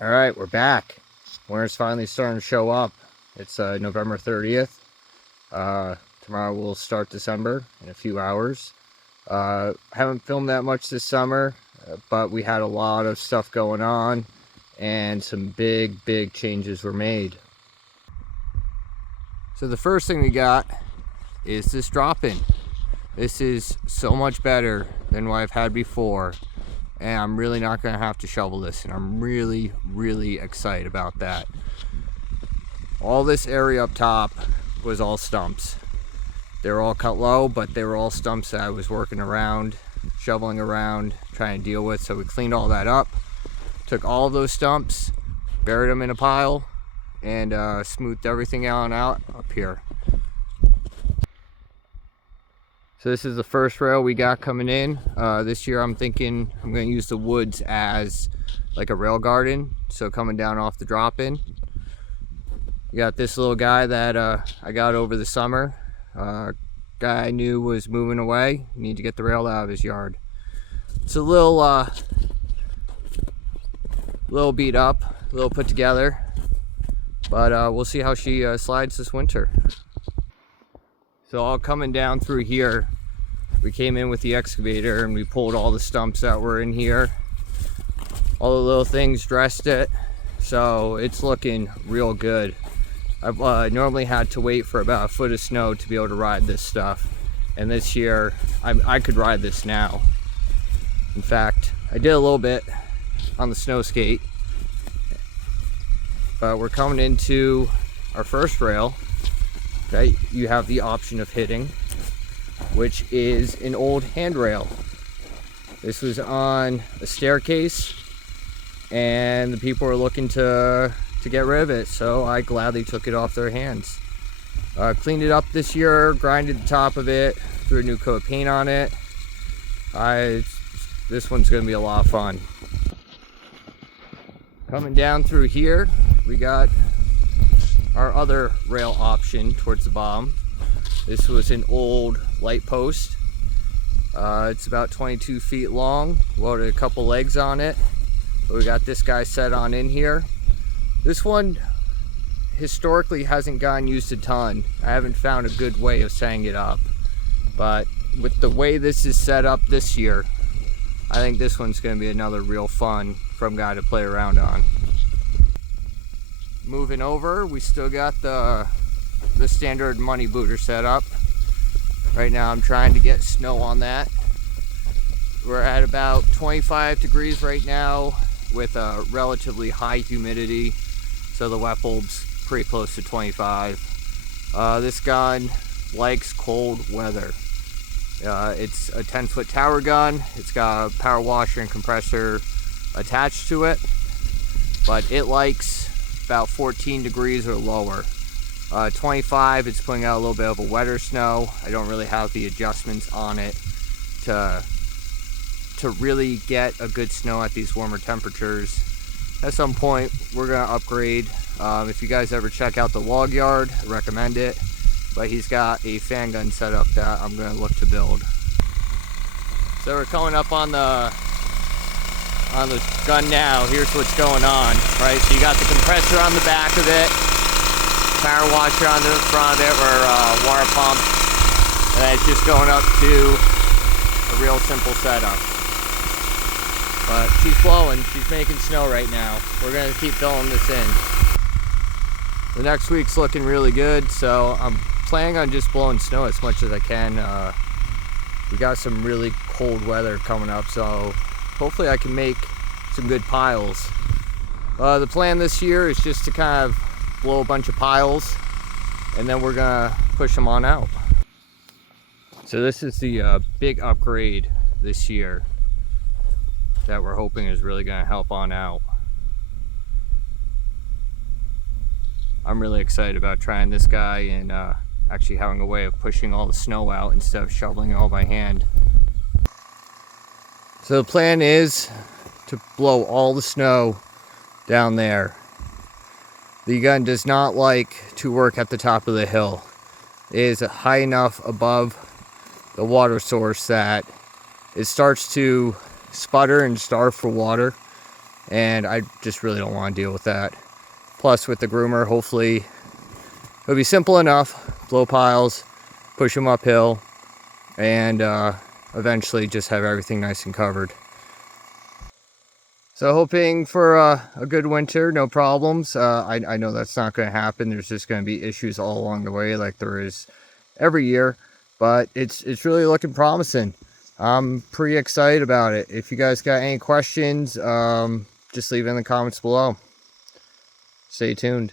All right, we're back. Winter's finally starting to show up. It's November 30th. Tomorrow we'll start December in a few hours. Haven't filmed that much this summer, but we had a lot of stuff going on and some big changes were made. So the first thing we got is this drop-in. This is so much better than what I've had before. And I'm really not going to have to shovel this, and I'm really excited about that. All this area up top was all stumps. They were all cut low, but they were all stumps that I was working around, shoveling around, trying to deal with. So we cleaned all that up, took all of those stumps, buried them in a pile, and smoothed everything out up here. So this is the first rail we got coming in. This year I'm thinking I'm going to use the woods as like a rail garden. So coming down off the drop-in. We got this little guy that I got over the summer. Guy I knew was moving away. Need to get the rail out of his yard. It's a little beat up, a little put together. But we'll see how she slides this winter. So all coming down through here, we came in with the excavator and we pulled all the stumps that were in here. All the little things, dressed it. So it's looking real good. I've normally had to wait for about a foot of snow to be able to ride this stuff. And this year, I could ride this now. In fact, I did a little bit on the snow skate. But we're coming into our first rail. Okay, you have the option of hitting, which is an old handrail. This was on a staircase and the people were looking to get rid of it, so I gladly took it off their hands. Cleaned it up this year, grinded the top of it, threw a new coat of paint on it. This one's gonna be a lot of fun. Coming down through here, we got our other rail option towards the bottom. This was an old light post. It's about 22 feet long, loaded a couple legs on it. But we got this guy set on in here. This one historically hasn't gotten used a ton. I haven't found a good way of setting it up. But with the way this is set up this year, I think this one's gonna be another real fun guy to play around on. Moving over, we still got the standard money booter set up. Right now I'm trying to get snow on that. We're at about 25 degrees right now with a relatively high humidity. So the wet bulb's pretty close to 25. This gun likes cold weather. It's a 10-foot tower gun. It's got a power washer and compressor attached to it. But it likes about 14 degrees or lower. 25, it's putting out a little bit of a wetter snow. I don't really have the adjustments on it to really get a good snow at these warmer temperatures. At some point, we're gonna upgrade. If you guys ever check out the log yard, I recommend it. But he's got a fan gun set up that I'm gonna look to build. So we're coming up on the gun now. Here's what's going on, right? So you got the compressor on the back of it, power washer on the front of it, or water pump, and then it's just going up to a real simple setup. But she's blowing, she's making snow right now. We're gonna keep filling this in. The next week's looking really good, so I'm planning on just blowing snow as much as I can. We got some really cold weather coming up, so hopefully I can make some good piles. The plan this year is just to kind of blow a bunch of piles and then we're gonna push them on out. So this is the big upgrade this year that we're hoping is really gonna help on out. I'm really excited about trying this guy and actually having a way of pushing all the snow out instead of shoveling it all by hand. So the plan is to blow all the snow down there. The gun does not like to work at the top of the hill. It is high enough above the water source that it starts to sputter and starve for water. and I just really don't want to deal with that. Plus with the groomer, hopefully it'll be simple enough, blow piles, push them uphill, and eventually just have everything nice and covered. So hoping for a good winter, no problems. I know that's not going to happen. There's just going to be issues all along the way like there is every year, but it's really looking promising. I'm pretty excited about it. If you guys got any questions, just leave it in the comments below. Stay tuned.